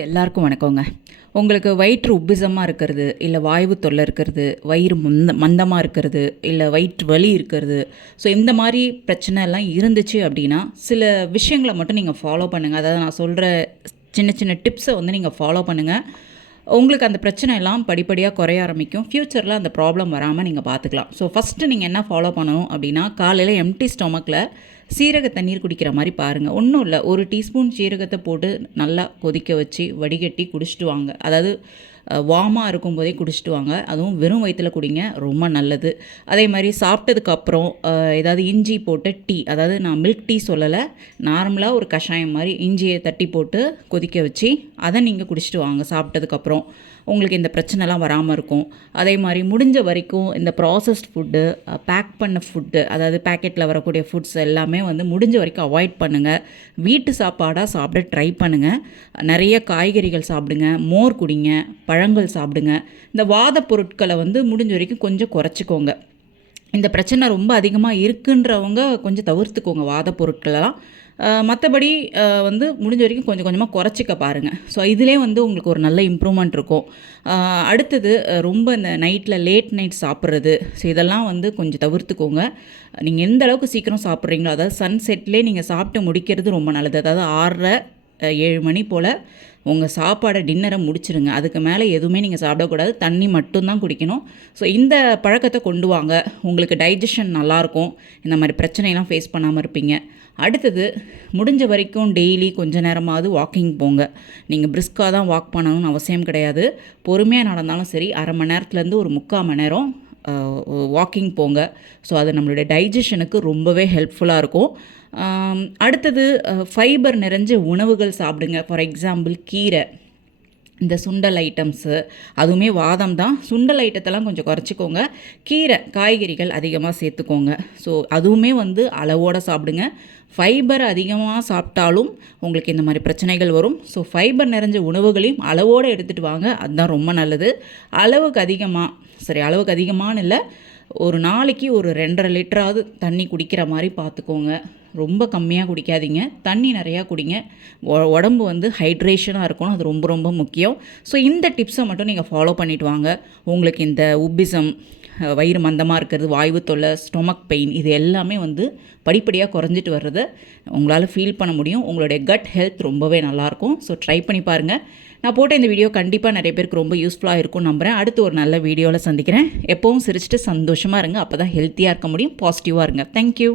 எல்லாருக்கும் வணக்கங்க. உங்களுக்கு வயிற்று உப்பிசமாக இருக்கிறது இல்லை வாய்வு தொல்லை இருக்கிறது வயிறு மந்த மந்தமாக இருக்கிறது இல்லை வயிற்று வலி இருக்கிறது ஸோ இந்த மாதிரி பிரச்சனை எல்லாம் இருந்துச்சு அப்படின்னா சில விஷயங்களை மட்டும் நீங்கள் ஃபாலோ பண்ணுங்கள் அதாவது நான் சொல்கிற சின்ன சின்ன டிப்ஸை வந்து நீங்கள் ஃபாலோ பண்ணுங்கள் உங்களுக்கு அந்த பிரச்சனை எல்லாம் படிப்படியாக குறைய ஆரம்பிக்கும். ஃப்யூச்சரில் அந்த ப்ராப்ளம் வராமல் நீங்கள் பார்த்துக்கலாம் ஸோ ஃபஸ்ட்டு நீங்கள் என்ன ஃபாலோ பண்ணணும் அப்படின்னா காலையில் எம்டி ஸ்டொமக்கில் சீரக தண்ணீர் குடிக்கிற மாதிரி பாருங்கள் ஒன்றும் இல்லை. ஒரு டீஸ்பூன் சீரகத்தை போட்டு நல்லா கொதிக்க வச்சு வடிகட்டி குடிச்சிட்டு வாங்க. அதாவது வாமாக இருக்கும்போதே குடிச்சிட்டு வாங்க. அதுவும் வெறும் வயிற்றில் குடிங்க ரொம்ப நல்லது. அதே மாதிரி சாப்பிட்டதுக்கப்புறம் ஏதாவது இஞ்சி போட்டு டீ அதாவது நான் மில்க் டீ சொல்லலை நார்மலாக ஒரு கஷாயம் மாதிரி இஞ்சியை தட்டி போட்டு கொதிக்க வச்சு அதை நீங்கள் குடிச்சிட்டு வாங்க சாப்பிட்டதுக்கப்புறம் உங்களுக்கு இந்த பிரச்சனைலாம் வராமல் இருக்கும். அதே மாதிரி முடிஞ்ச வரைக்கும் இந்த ப்ராசஸ்ட் ஃபுட்டு பேக் பண்ண ஃபுட்டு அதாவது பேக்கெட்டில் வரக்கூடிய ஃபுட்ஸ் எல்லாமே வந்து முடிஞ்ச வரைக்கும் அவாய்ட் பண்ணுங்கள் வீட்டு சாப்பாடாக சாப்பிட ட்ரை பண்ணுங்கள் நிறைய காய்கறிகள் சாப்பிடுங்க. மோர் குடிங்க. பழங்கள் சாப்பிடுங்க. இந்த வாத பொருட்களை வந்து முடிஞ்ச வரைக்கும் கொஞ்சம் குறைச்சிக்கோங்க. இந்த பிரச்சனை ரொம்ப அதிகமாக இருக்குன்றவங்க கொஞ்சம் தவிர்த்துக்கோங்க வாத பொருட்களெல்லாம். மற்றபடி வந்து முடிஞ்ச வரைக்கும் கொஞ்சம் கொஞ்சமாக குறைச்சிக்க பாருங்கள் ஸோ இதிலே வந்து உங்களுக்கு ஒரு நல்ல இம்ப்ரூவ்மெண்ட் இருக்கும். அடுத்தது ரொம்ப இந்த நைட்டில் லேட் நைட் சாப்பிட்றது. ஸோ இதெல்லாம் வந்து கொஞ்சம் தவிர்த்துக்கோங்க. நீங்கள் எந்த அளவுக்கு சீக்கிரம் சாப்பிட்றீங்களோ அதாவது சன்செட்லேயே நீங்கள் சாப்பிட்டு முடிக்கிறது ரொம்ப நல்லது. அதாவது ஆறரை ஏழு மணி போல் உங்கள் சாப்பாடை டின்னரை முடிச்சிருங்க. அதுக்கு மேலே எதுவுமே நீங்கள் சாப்பிடக்கூடாது. தண்ணி மட்டும்தான் குடிக்கணும். ஸோ இந்த பழக்கத்தை கொண்டு வாங்க. உங்களுக்கு டைஜஷன் நல்லாயிருக்கும். இந்த மாதிரி பிரச்சனையெல்லாம் ஃபேஸ் பண்ணாமல் இருப்பீங்க. அடுத்தது முடிஞ்ச வரைக்கும் டெய்லி கொஞ்ச நேரமாவது வாக்கிங் போங்க. நீங்கள் பிரிஸ்காக தான் வாக் பண்ணணும்னு அவசியம் கிடையாது. பொறுமையாக நடந்தாலும் சரி அரை மணி நேரத்துலேருந்து ஒரு முக்கால் மணி நேரம் வாக்கிங் போங்க. ஸோ அது நம்மளுடைய டைஜஷனுக்கு ரொம்பவே ஹெல்ப்ஃபுல்லாக இருக்கும். அடுத்தது ஃபைபர் நிறைஞ்ச உணவுகள் சாப்பிடுங்க. ஃபார் எக்ஸாம்பிள் கீரை. இந்த சுண்டல் ஐட்டம்ஸு அதுவுமே வாதம் தான். சுண்டல் ஐட்டத்தெல்லாம் கொஞ்சம் குறைச்சிக்கோங்க. கீரை காய்கறிகள் அதிகமாக சேர்த்துக்கோங்க. ஸோ அதுவுமே வந்து அளவோடு சாப்பிடுங்க. ஃபைபர் அதிகமாக சாப்பிட்டாலும் உங்களுக்கு இந்த மாதிரி பிரச்சனைகள் வரும். ஸோ ஃபைபர் நிறைஞ்ச உணவுகளையும் அளவோடு எடுத்துகிட்டு வாங்க. அதுதான் ரொம்ப நல்லது. அளவுக்கு அதிகமாக சரி அளவுக்கு அதிகமானு இல்லை ஒரு நாளைக்கு ஒரு ரெண்டரை லிட்டராவது தண்ணி குடிக்கிற மாதிரி பார்த்துக்கோங்க. ரொம்ப கம்மியாக குடிக்காதீங்க. தண்ணி நிறையா குடிங்க. உடம்பு வந்து ஹைட்ரேஷனாக இருக்கணும். அது ரொம்ப ரொம்ப முக்கியம். ஸோ இந்த டிப்ஸை மட்டும் நீங்கள் ஃபாலோ பண்ணிவிட்டு வாங்க. உங்களுக்கு இந்த உப்பிசம் வயிறு மந்தமாக இருக்கிறது வாய்வு தொல்லை ஸ்டொமக் பெயின் இது எல்லாமே வந்து படிப்படியாக குறைஞ்சிட்டு வர்றதை உங்களால் ஃபீல் பண்ண முடியும். உங்களுடைய கட் ஹெல்த் ரொம்பவே நல்லாயிருக்கும் ஸோ ட்ரை பண்ணி பாருங்கள் நான் போட்ட இந்த வீடியோ கண்டிப்பாக நிறைய பேருக்கு ரொம்ப யூஸ்ஃபுல்லாக இருக்கும் நம்புகிறேன் அடுத்து ஒரு நல்ல வீடியோவில் சந்திக்கிறேன். எப்போவும் சிரிச்சிட்டு சந்தோஷமாக இருங்க. அப்போ தான் ஹெல்த்தியாக இருக்க முடியும் பாசிட்டிவாக இருங்க. தேங்க்யூ